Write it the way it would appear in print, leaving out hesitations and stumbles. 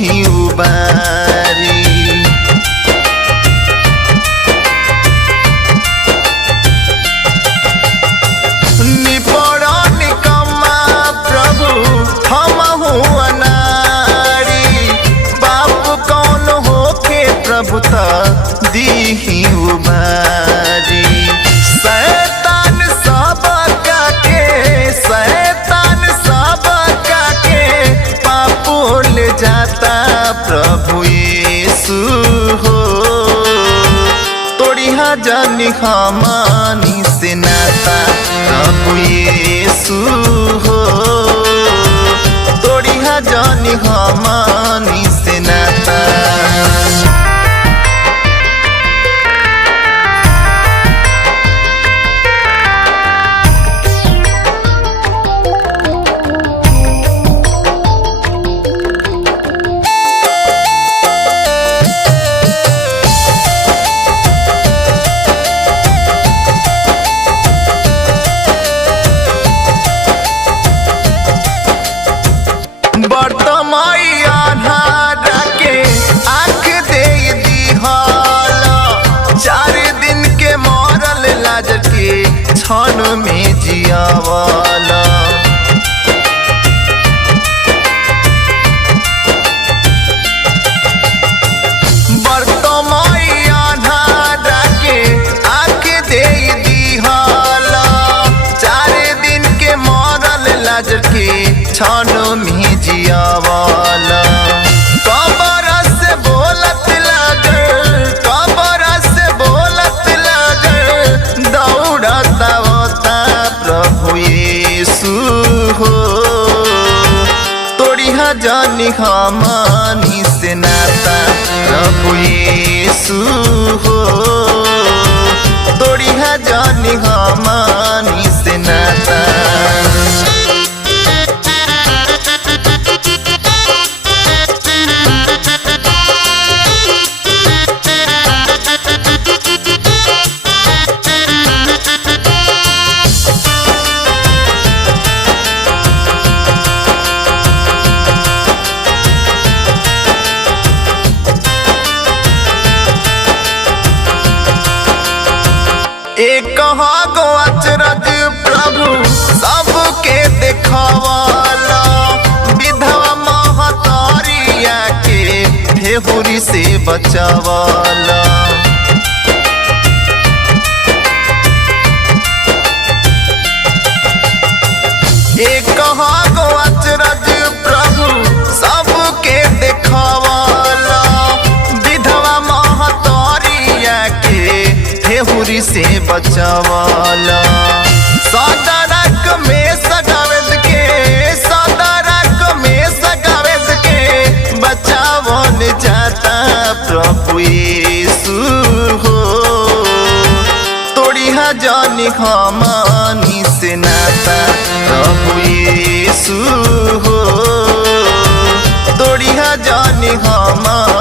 दीही उबारी। प्रभुता दीही उबारी। शैतान सब काके पापुल जाता प्रभु यीशु हो। तोड़िया जानी हमानी से नाता प्रभु यीशु हो। तोड़िया जानी हमानी से नाता। बर्तमाई आन्हारा के आँख दे दिहल। 4 दिन के मरल लाज के क्षण में जियावल। बर्तमाई आन्हारा के आँख दे दिहल। 4 दिन के मरल लाज के क्षण में जियावाला। कबर से बोलत लागल दौड़ता होता प्रभु यीशु हो। तोड़िया जानी हमानी से नाता प्रभु यीशु हो। तोड़िया जानी हमानी से नाता। एक गो अचरज प्रभु सबके देखवाला। विधवा महतारिया के ठेहुरी से बचावाला। एक गो अचरज प्रभु सबके देखवाला। विधवा महतारिया के ठेहुरी से बचावाला। सदरक में सगावेद के बचावन जाता प्रभु यीशु हो। तोड़िया जानी हमानी से नाता प्रभु यीशु हो। तोड़िया जानी हमानी